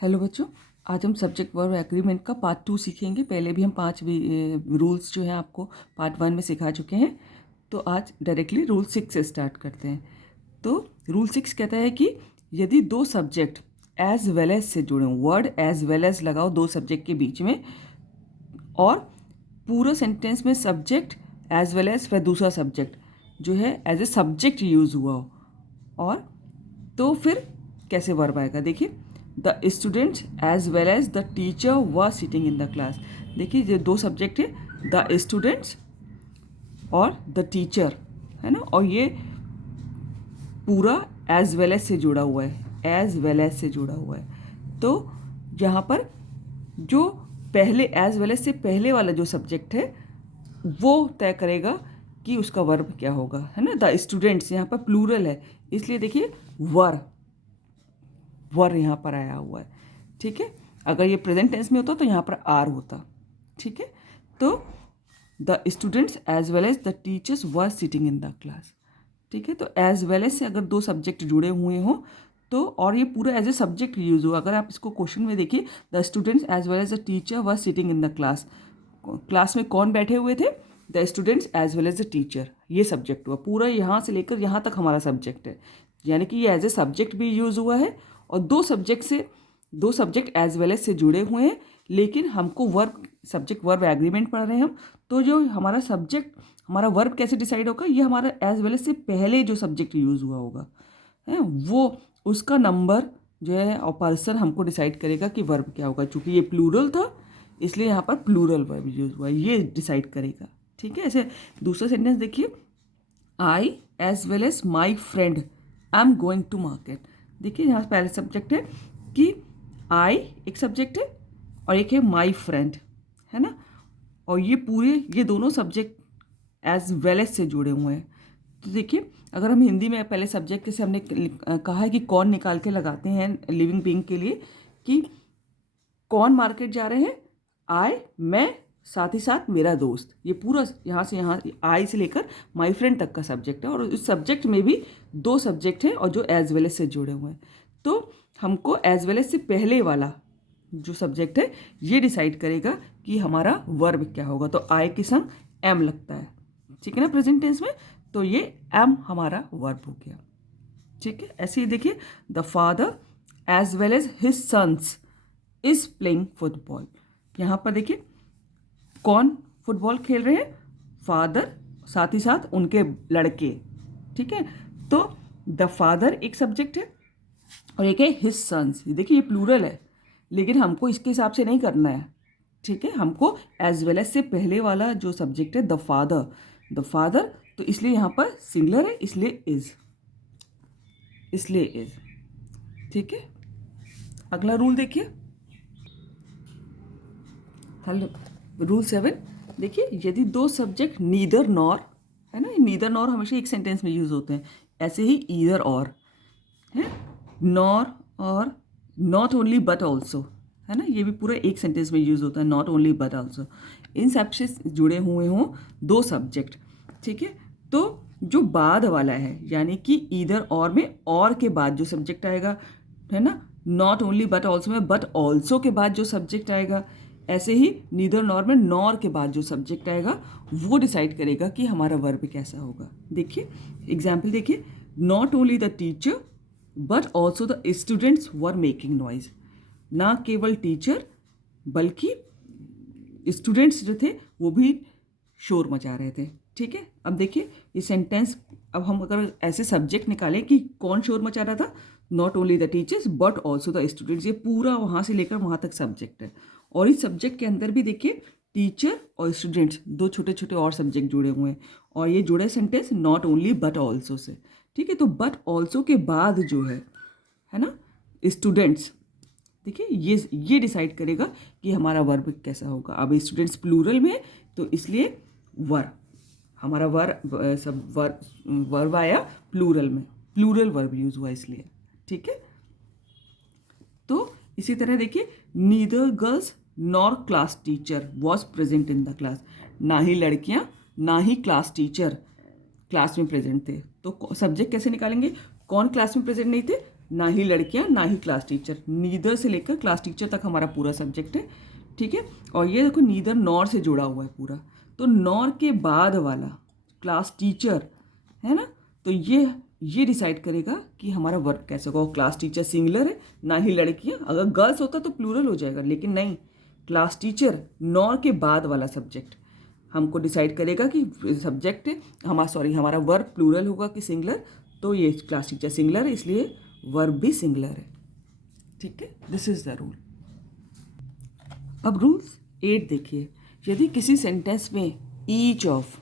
Hello बच्चों, आज हम सब्जेक्ट वर्ब एग्रीमेंट का पार्ट 2 सीखेंगे। पहले भी हम 5 रूल्स जो हैं आपको पार्ट 1 में सिखा चुके हैं। तो आज डायरेक्टली रूल 6 से स्टार्ट करते हैं। तो रूल 6 कहता है कि यदि दो सब्जेक्ट एज वेल एज से जुड़े हों, वर्ड एज वेल एज लगाओ दो सब्जेक्ट के बीच में, और पूरा सेंटेंस में सब्जेक्ट एज वेल एज फिर दूसरा सब्जेक्ट जो है एज ए सब्जेक्ट यूज़ हुआ हो, और तो फिर कैसे वर्ब आएगा। देखिए, the students as well as the teacher were sitting in the class. देखिए, ये दो सब्जेक्ट है, द स्टूडेंट्स और द टीचर, है ना, और ये पूरा एज वेल एज से जुड़ा हुआ है, एज वेल एज से जुड़ा हुआ है। तो यहाँ पर जो पहले एज वेल एज से पहले वाला जो सब्जेक्ट है वो तय करेगा कि उसका वर्ब क्या होगा, है ना। द स्टूडेंट्स यहाँ पर प्लूरल है, इसलिए देखिए वर यहाँ पर आया हुआ है। ठीक है, अगर ये प्रेजेंट टेंस में होता तो यहाँ पर आर होता। ठीक है, तो the students as well as the teachers were sitting in the class. ठीक है, तो एज वेल एज से अगर दो सब्जेक्ट जुड़े हुए हों तो, और ये पूरा एज ए सब्जेक्ट यूज हो, अगर आप इसको क्वेश्चन में देखिए, the students as well as the teacher were sitting in the class, class में कौन बैठे हुए थे, the students as well as the teacher, ये सब्जेक्ट हुआ। पूरा यहाँ से लेकर यहाँ तक हमारा सब्जेक्ट है, यानी कि ये एज ए सब्जेक्ट भी यूज हुआ है, और दो सब्जेक्ट एज वेल एज से जुड़े हुए हैं, लेकिन हमको वर्ब सब्जेक्ट वर्ब एग्रीमेंट पढ़ रहे हैं हम। तो जो हमारा सब्जेक्ट, हमारा वर्ब कैसे डिसाइड होगा, ये हमारा एज वेल एज से पहले जो सब्जेक्ट यूज हुआ होगा है वो, उसका नंबर जो है और पर्सन हमको डिसाइड करेगा कि वर्ब क्या होगा। चूंकि ये प्लूरल था इसलिए यहाँ पर प्लूरल वर्ब यूज हुआ, ये डिसाइड करेगा। ठीक है, ऐसे दूसरा सेंटेंस देखिए, I as well as my friend I am going to market. देखिए, यहाँ पहले सब्जेक्ट है कि आई एक सब्जेक्ट है और एक है माई फ्रेंड, है ना, और ये दोनों सब्जेक्ट एज वेल एज से जुड़े हुए हैं। तो देखिए, अगर हम हिंदी में पहले सब्जेक्ट से हमने कहा है कि कौन निकाल के लगाते हैं लिविंग बीइंग के लिए, कि कौन मार्केट जा रहे हैं, आई, मैं, साथ ही साथ मेरा दोस्त, ये पूरा यहाँ से यहाँ आई से लेकर माई फ्रेंड तक का सब्जेक्ट है, और इस सब्जेक्ट में भी दो सब्जेक्ट हैं और जो एज वेल एज से जुड़े हुए हैं। तो हमको एज वेल एज से पहले वाला जो सब्जेक्ट है ये डिसाइड करेगा कि हमारा वर्ब क्या होगा। तो आई के संग एम लगता है, ठीक है ना, प्रेजेंट टेंस में, तो ये एम हमारा वर्ब हो गया। ठीक है, ऐसे ही देखिए, the father as well as his sons is playing football. यहाँ पर देखिए, कौन फुटबॉल खेल रहे हैं, फादर, साथ ही साथ उनके लड़के। ठीक है, तो द फादर एक सब्जेक्ट है और एक है हिज सन्स। देखिए, ये प्लूरल है, लेकिन हमको इसके हिसाब से नहीं करना है। ठीक है, हमको एज वेल एज से पहले वाला जो सब्जेक्ट है द फादर, तो इसलिए यहाँ पर सिंगुलर है, इसलिए इज। ठीक है, अगला रूल देखिए, रूल 7 देखिए, यदि दो सब्जेक्ट नीदर नॉर, है ना, नीदर नॉर हमेशा एक सेंटेंस में यूज होते हैं, ऐसे ही ईदर और है, नॉर और नॉट ओनली बट ऑल्सो, है ना, ये भी पूरा एक सेंटेंस में यूज होता है, नॉट ओनली बट ऑल्सो, इन सब से जुड़े हुए हों दो सब्जेक्ट। ठीक है, तो जो बाद वाला है, यानी कि ईदर और में और के बाद जो सब्जेक्ट आएगा, है ना, नॉट ओनली बट ऑल्सो में बट ऑल्सो के बाद जो सब्जेक्ट आएगा, ऐसे ही नीदर नॉर में नॉर के बाद जो सब्जेक्ट आएगा वो डिसाइड करेगा कि हमारा वर्ब कैसा होगा। देखिए, एग्जाम्पल देखिए, not only the teacher but also the students were making noise. ना केवल टीचर बल्कि स्टूडेंट्स जो थे वो भी शोर मचा रहे थे। ठीक है, अब देखिए ये सेंटेंस, अब हम अगर ऐसे सब्जेक्ट निकालें कि कौन शोर मचा रहा था, not only the teachers but also the students, ये पूरा वहाँ से लेकर वहाँ तक सब्जेक्ट है, और इस सब्जेक्ट के अंदर भी देखिए टीचर और स्टूडेंट्स दो छोटे छोटे और सब्जेक्ट जुड़े हुए हैं, और ये जुड़े sentence not only but also say. ठीक है, तो बट ऑल्सो के बाद जो है ना, स्टूडेंट्स, देखिए ये डिसाइड करेगा कि हमारा वर्ब कैसा होगा। अब स्टूडेंट्स प्लूरल में, तो इसलिए हमारा वर्ब आया प्लूरल में, प्लूरल वर्ब यूज हुआ इसलिए। ठीक है, तो इसी तरह देखिए, neither girls nor class teacher was present in the class. ना ही लड़कियां ना ही क्लास टीचर क्लास में प्रेजेंट थे। तो सब्जेक्ट कैसे निकालेंगे, कौन क्लास में प्रेजेंट नहीं थे, ना ही लड़कियां ना ही क्लास टीचर, नीदर से लेकर क्लास टीचर तक हमारा पूरा सब्जेक्ट है, ठीक है। और ये देखो नीदर नॉर से जुड़ा हुआ है पूरा, तो नॉर के बाद वाला क्लास टीचर है ना, तो ये डिसाइड करेगा कि हमारा वर्ब कैसे होगा। क्लास टीचर सिंगुलर है, ना ही लड़कियां, अगर गर्ल्स होता तो प्लूरल हो जाएगा, लेकिन नहीं, क्लास टीचर नॉर के बाद वाला सब्जेक्ट हमको डिसाइड करेगा कि सब्जेक्ट हमारा वर्ब प्लूरल होगा कि सिंगुलर। तो ये क्लास टीचर सिंगुलर है, इसलिए वर्ब भी सिंगुलर है, ठीक है। This is the rule. अब रूल्स 8 देखिए, यदि किसी सेंटेंस में each of,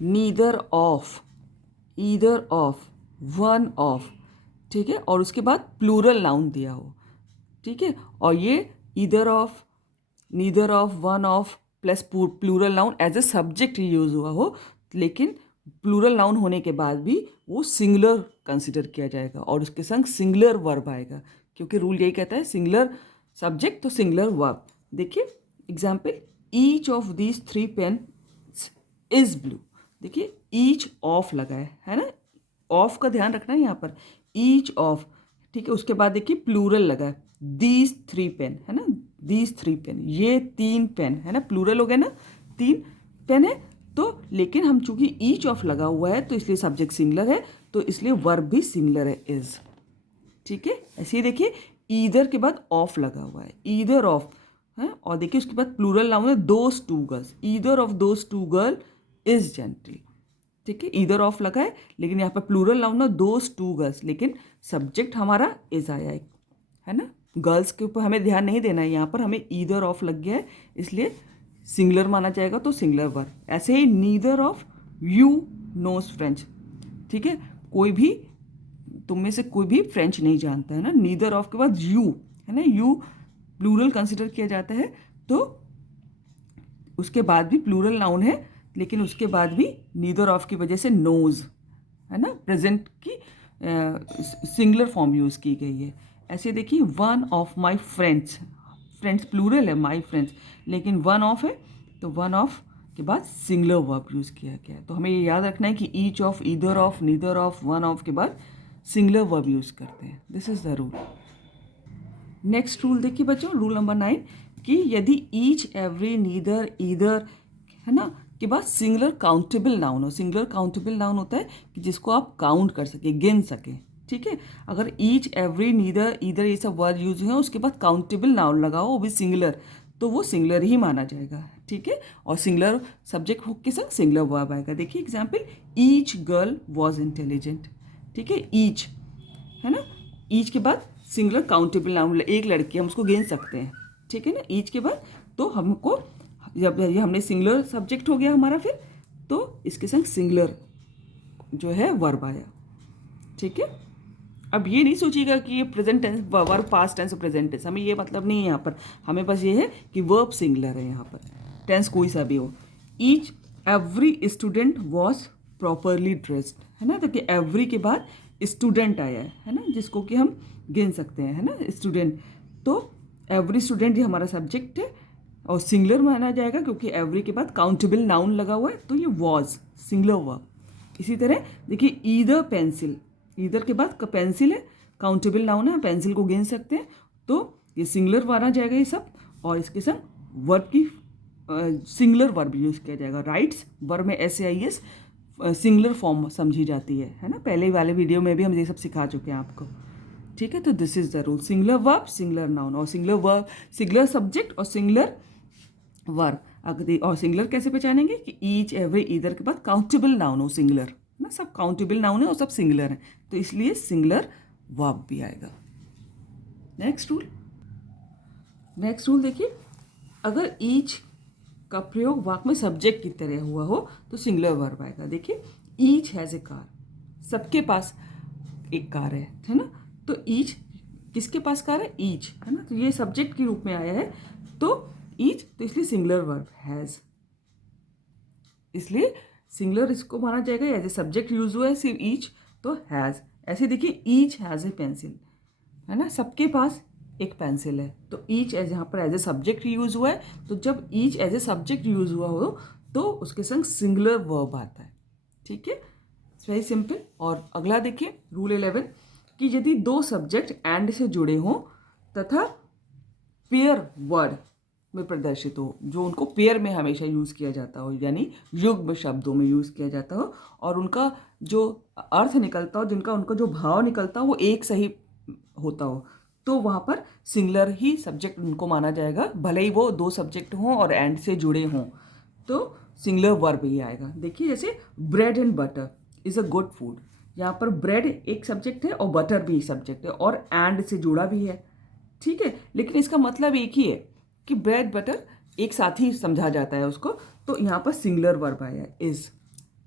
neither of, either of, one of, ठीक है, और उसके बाद प्लूरल नाउन दिया हो, ठीक है, और ये either of, neither of, one of plus plural noun as a subject use हुआ हो, लेकिन प्लूरल नाउन होने के बाद भी वो सिंगुलर कंसिडर किया जाएगा और उसके संग सिंगुलर वर्ब आएगा, क्योंकि रूल यही कहता है सिंगुलर सब्जेक्ट तो सिंगुलर वर्ब। देखिए example, each of these 3 pens is blue. देखिए ईच ऑफ लगा है ना, ऑफ का ध्यान रखना है यहाँ पर, ईच ऑफ, ठीक है। उसके बाद देखिए प्लूरल लगा है, दीज 3 पेन है ना, दीज 3 पेन, ये 3 पेन है ना, प्लूरल हो गया ना, 3 पेन है। तो लेकिन हम चूंकि ईच ऑफ लगा हुआ है तो इसलिए सब्जेक्ट सिंगुलर है, तो इसलिए वर्ब भी सिंगुलर है, इज, ठीक है। ऐसे ही देखिए ईदर के बाद ऑफ लगा हुआ है, ईदर ऑफ है, और देखिए उसके बाद प्लूरल नाउन है those 2 girls, either of those 2 girl is gentle, ठीक है। ईदर ऑफ लगा है लेकिन यहाँ पर प्लूरल नाउन है दोज 2 गर्ल्स, लेकिन सब्जेक्ट हमारा इज आया है ना, गर्ल्स के ऊपर हमें ध्यान नहीं देना है, यहाँ पर हमें ईदर ऑफ लग गया है इसलिए सिंगुलर माना जाएगा, तो सिंगुलर वर्ब। ऐसे ही neither of you knows French, ठीक है, कोई भी तुम में से कोई भी फ्रेंच नहीं जानता है ना, नीदर ऑफ के बाद यू है ना, यू प्लूरल कंसिडर किया जाता है, तो उसके बाद भी प्लूरल नाउन है, लेकिन उसके बाद भी नीदर ऑफ की वजह से नोज है ना, प्रेजेंट की सिंगुलर फॉर्म यूज़ की गई है। ऐसे देखिए one of my friends, friends plural है, माई फ्रेंड्स, लेकिन वन ऑफ है, तो वन ऑफ के बाद सिंगुलर वर्ब यूज़ किया गया है। तो हमें ये याद रखना है कि each of, either of, neither of, one of के बाद सिंगुलर वर्ब यूज़ करते हैं। This is the rule. Next rule देखिए बच्चों, रूल नंबर 9, कि यदि ईच, एवरी, नीदर, ईदर है ना के बाद सिंगुलर काउंटेबल नाउन हो। सिंगुलर काउंटेबल नाउन होता है कि जिसको आप काउंट कर सके, गिन सके, ठीक है। अगर ईच, एवरी, नीदर, ईदर ये सब वर्ड यूज है, उसके बाद काउंटेबल नाउन लगाओ वो भी सिंगुलर, तो वो सिंगुलर ही माना जाएगा, ठीक है। और सिंगुलर सब्जेक्ट के संग सिंगुलर वर्ब आएगा। देखिए example, each girl was intelligent, ठीक है, ईच है ना, ईच के बाद सिंगुलर काउंटेबल नाउन, एक लड़की, हम उसको गिन सकते हैं, ठीक है ना, ईच के बाद। तो हमको जब ये हमने सिंगुलर सब्जेक्ट हो गया हमारा, फिर तो इसके संग सिंगुलर जो है वर्ब आया, ठीक है। अब ये नहीं सोचिएगा कि ये present tense verb past tense और प्रेजेंट टेंस, हमें ये मतलब नहीं है यहाँ पर, हमें बस ये है कि वर्ब सिंगुलर है, यहाँ पर टेंस कोई सा भी हो। Each every student was properly dressed है ना, तो कि एवरी के बाद स्टूडेंट आया है ना, जिसको कि हम गिन सकते हैं है ना, स्टूडेंट। तो एवरी स्टूडेंट ये हमारा सब्जेक्ट है और सिंगुलर माना जाएगा क्योंकि एवरी के बाद काउंटेबल नाउन लगा हुआ है, तो ये वॉज सिंगुलर वर्ब। इसी तरह देखिए ईदर पेंसिल, ईदर के बाद पेंसिल है, काउंटेबल नाउन है, पेंसिल को गिन सकते हैं, तो ये सिंगुलर माना जाएगा ये सब। और इसके संग वर्ब की सिंगुलर वर्ब यूज किया जाएगा। राइट्स वर्ब में SAIS सिंगुलर फॉर्म समझी जाती है ना, पहले वाले वीडियो में भी हम ये सब सिखा चुके हैं आपको, ठीक है। तो this is the rule, singular verb, singular noun, और सिंगुलर वर्ब, सिंगुलर सब्जेक्ट और सिंगुलर वर्ब। अगर और सिंगुलर कैसे पहचानेंगे कि ईच, एवरी, ईदर के बाद काउंटेबल नाउन हो, सिंगुलर ना, सब काउंटेबल नाउन है और सब सिंगुलर है, तो इसलिए सिंगुलर वर्ब भी आएगा। नेक्स्ट रूल देखिए, अगर ईच का प्रयोग वाक्य में सब्जेक्ट की तरह हुआ हो तो सिंगुलर वर्ब आएगा। देखिए ईच हैज़ ए कार, सबके पास एक कार है ना, तो ईच किसके पास कार है, ईच है ना, तो ये सब्जेक्ट के रूप में आया है, तो ईच, तो इसलिए सिंगुलर वर्ब हैज़, इसलिए सिंगुलर इसको माना जाएगा, एज ए सब्जेक्ट यूज हुआ है सिर्फ ईच, तो हैज़। ऐसे देखिए ईच हैज़ ए पेंसिल है ना, सबके पास एक पेंसिल है, तो ईच एज यहाँ पर एज ए सब्जेक्ट यूज हुआ है, तो जब each as a subject use हुआ हो तो उसके संग सिंगुलर वर्ब आता है, ठीक है, इट्स वेरी सिंपल। और अगला देखिए रूल 11, कि यदि दो सब्जेक्ट एंड से जुड़े हों तथा पेयर वर्ड में प्रदर्शित हो, जो उनको पेयर में हमेशा यूज़ किया जाता हो, यानी युग्म शब्दों में यूज़ किया जाता हो, और उनका जो अर्थ निकलता हो, जिनका उनका जो भाव निकलता हो वो एक सही होता हो, तो वहाँ पर सिंगुलर ही सब्जेक्ट उनको माना जाएगा, भले ही वो दो सब्जेक्ट हों और एंड से जुड़े हों, तो सिंगुलर वर्ब ही आएगा। देखिए जैसे bread and butter is a good food, यहाँ पर ब्रेड एक सब्जेक्ट है और बटर भी एक सब्जेक्ट है और एंड से जुड़ा भी है, ठीक है, लेकिन इसका मतलब एक ही है कि ब्रेड बटर एक साथ ही समझा जाता है उसको, तो यहाँ पर सिंगुलर वर्ब आया इज,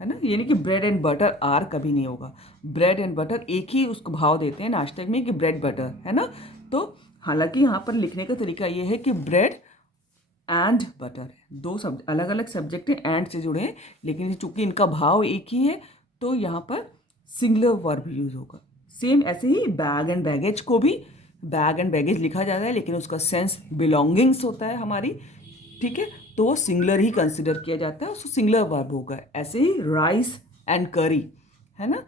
है ना, यानी कि ब्रेड एंड बटर आर कभी नहीं होगा। ब्रेड एंड बटर एक ही उसको भाव देते हैं नाश्ते में कि ब्रेड बटर, है ना। तो हालांकि यहाँ पर लिखने का तरीका ये है कि ब्रेड एंड बटर है, दो सब अलग अलग सब्जेक्ट हैं, एंड से जुड़े हैं, लेकिन चूंकि इनका भाव एक ही है तो यहाँ पर सिंगुलर वर्ब यूज होगा। सेम ऐसे ही बैग एंड बैगेज को भी बैग एंड बैगेज लिखा जाता है, लेकिन उसका सेंस बिलोंगिंग्स होता है हमारी, ठीक है, तो वो सिंगुलर ही कंसिडर किया जाता है, उसको सिंगुलर वर्ब होगा। ऐसे ही राइस एंड करी, है ना,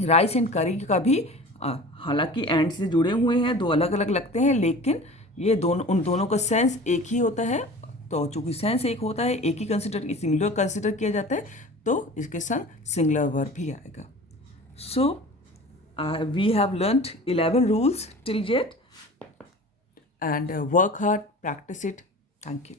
राइस एंड करी का भी हालांकि एंड से जुड़े हुए हैं, दो अलग अलग लगते हैं, लेकिन ये दोनों, उन दोनों का सेंस एक ही होता है, तो चूंकि सेंस एक होता है, एक ही सिंगुलर कंसिडर किया जाता है, तो इसके संग सिंगुलर वर्ब भी आएगा। सो we have learnt 11 rules till yet, and work hard, practice it. Thank you.